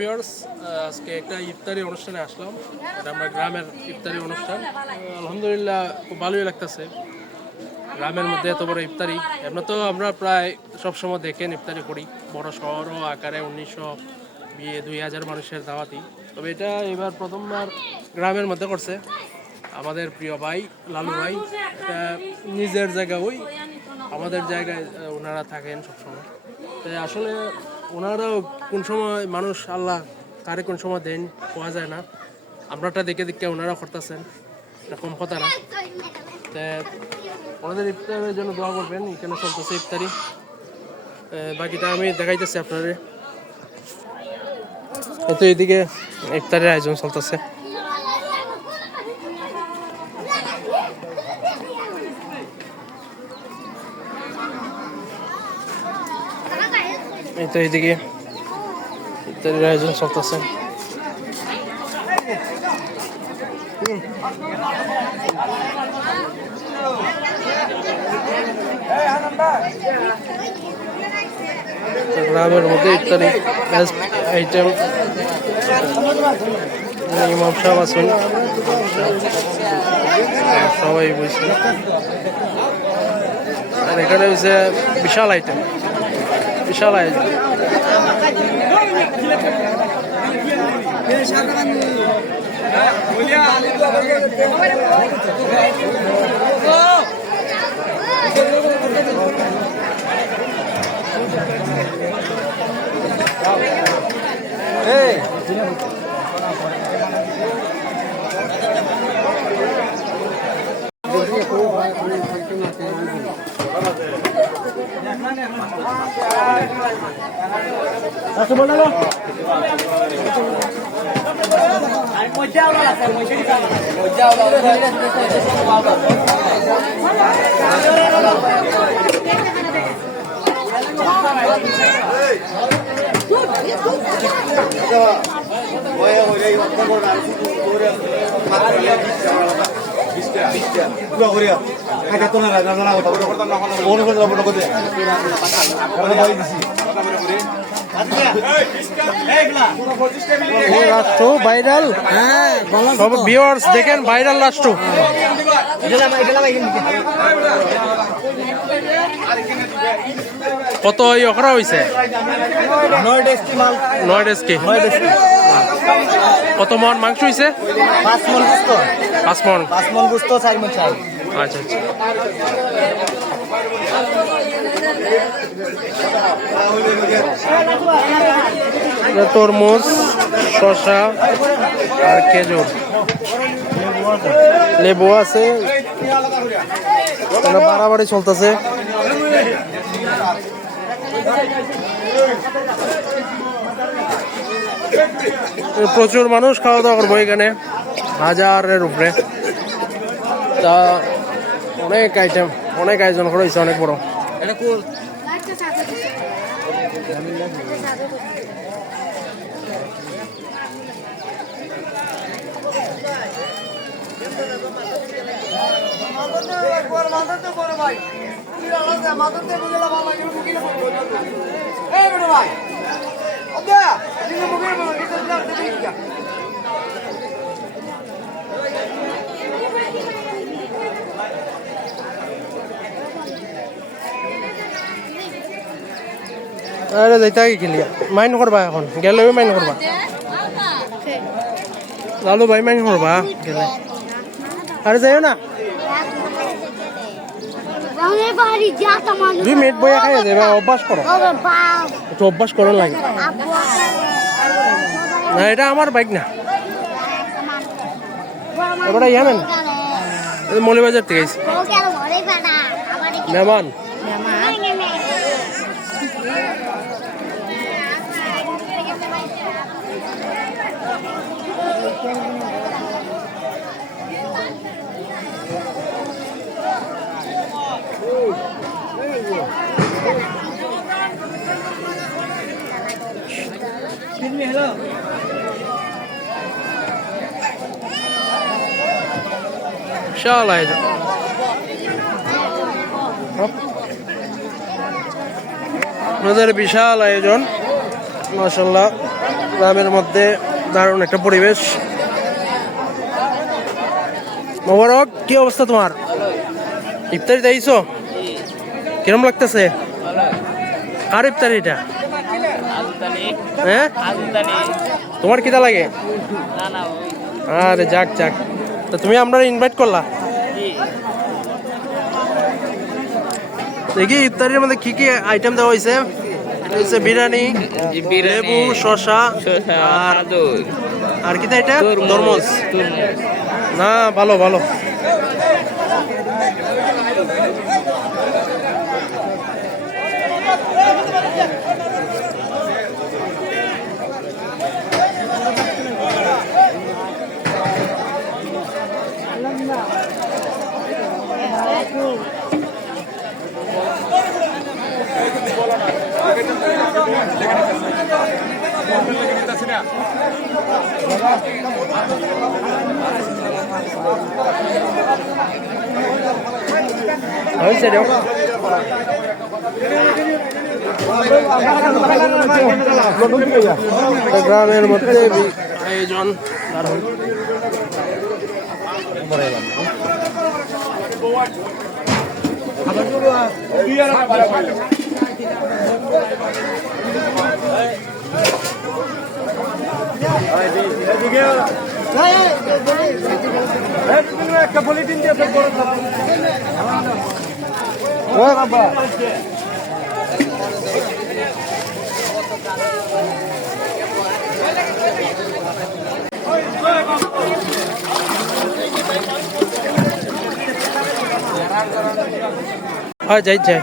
Viewers, আজকে একটা ইফতারি অনুষ্ঠানে আসলাম। এটা আমরা গ্রামের ইফতারি অনুষ্ঠান। আলহামদুলিল্লাহ খুব ভালোই লাগতেছে। গ্রামের মধ্যে এত বড় ইফতারি এমনি তো আমরা প্রায় সবসময় দেখেন ইফতারি করি বড় শহর ও আকারে 1920 মানুষের দাওয়াতি। তবে এটা এবার প্রথমবার গ্রামের মধ্যে করছে আমাদের প্রিয় ভাই লালু ভাই। এটা নিজের জায়গা, ওই আমাদের জায়গায় ওনারা থাকেন সবসময়। তাই আসলে ওনারাও কোন সময় মানুষ আল্লাহ কারে কোন সময় দেন পাওয়া যায় না। আমরাটা দেখে দেখে ওনারা করতেছেন, এরকম কথা না। তাই ওনাদের ইফতারের জন্য দোয়া করবেন। এখানে চলতেছে ইফতারি, বাকিটা আমি দেখাইতেছি আপনাদের। তো এইদিকে ইফতারের আয়োজন চলতেছে। এই তো এইদিকে ইফতারের আয়োজন চলতেছে। গ্রামের মধ্যে ইফতারি আইটেম। ইমাম সাহেব আছেন, সবাই বলছে। আর এখানে হচ্ছে বিশাল আইটেম, বিশাল আয়োজন। ভাইরাল, সব ভিউয়ার্স দেখেন, ভাইরাল রাষ্ট্র। কত অকরা হয়েছে? 9 ডেস্কি। কত মন মাংস হয়েছে? 5 মন গুস্ত। 5 মন। 5 মন গুস্ত, 4 মন চাল। আচ্ছা আচ্ছা। তরমুজ, শসা আর খেজুর, লেবু আছে। বাড়াবাড়ি চলতেছে। প্রচুর মানুষ খাওয়া দাওয়া করবো এখানে, হাজারের উপরে। তা অনেক আইটেম, অনেক আয়োজন করা হয়েছে, অনেক বড়। আরে যাইতে আগে খেলিয়া মাইন্ড করবা, এখন গেলে মাইন্ড করবা। লালু ভাই মাইন্ড করবা গেলে। আরে যাইও না, 2 মিনিট বইয়া খাইয়া যাবে। অভ্যাস করো, একটু অভ্যাস করো লাগে না। এটা আমার বাইক না, এবার ইয়ামেন মৌলিবাজার থেকে আইছি। মেহমান বিশাল আয়োজন। আপনাদের বিশাল আয়োজন, মাশাআল্লাহ। গ্রামের মধ্যে দারুণ একটা পরিবেশ। মোবারক, কি অবস্থা তোমার? ইফতারি দিয়েছো? কিরম লাগতেছে? কার ইফতারি এটা? হ্যাঁ, তোমার কিটা লাগে? আরে যাক যাক, তো তুমি আমরা ইনভাইট করলা দেখি। ইফতারির মধ্যে কি কি আইটেম দেওয়া হয়েছে? এটা হচ্ছে বিরিয়ানি, লেবু, শসা, আর কি এটা? তরমুজ। না, ভালো ভালো। গ্রামের মধ্যে আয়োজন দারুণ। একটা পলিথিন দিয়ে হ্যাঁ, যাই যাই।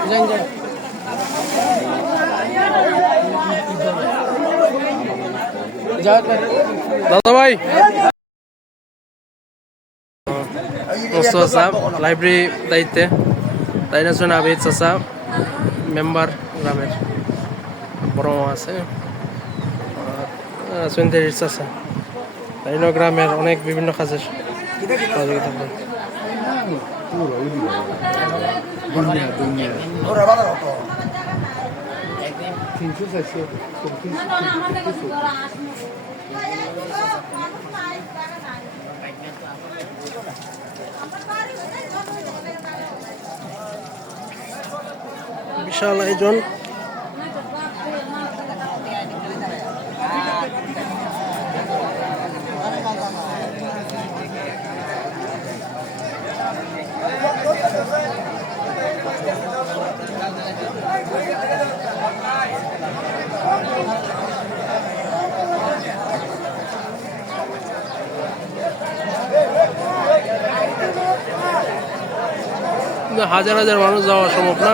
দাদা ভাই, লাইব্রেরি দায়িত্বে তাই না? শুনে আবিদ চাষা মেম্বার গ্রামের বড় মা আছে, সুন্দরী চাষা তাই না? গ্রামের অনেক বিভিন্ন কাজের সহযোগিতা করে। বিশাল আয়োজন। হাজার হাজার মানুষ যাওয়া সম্ভব না।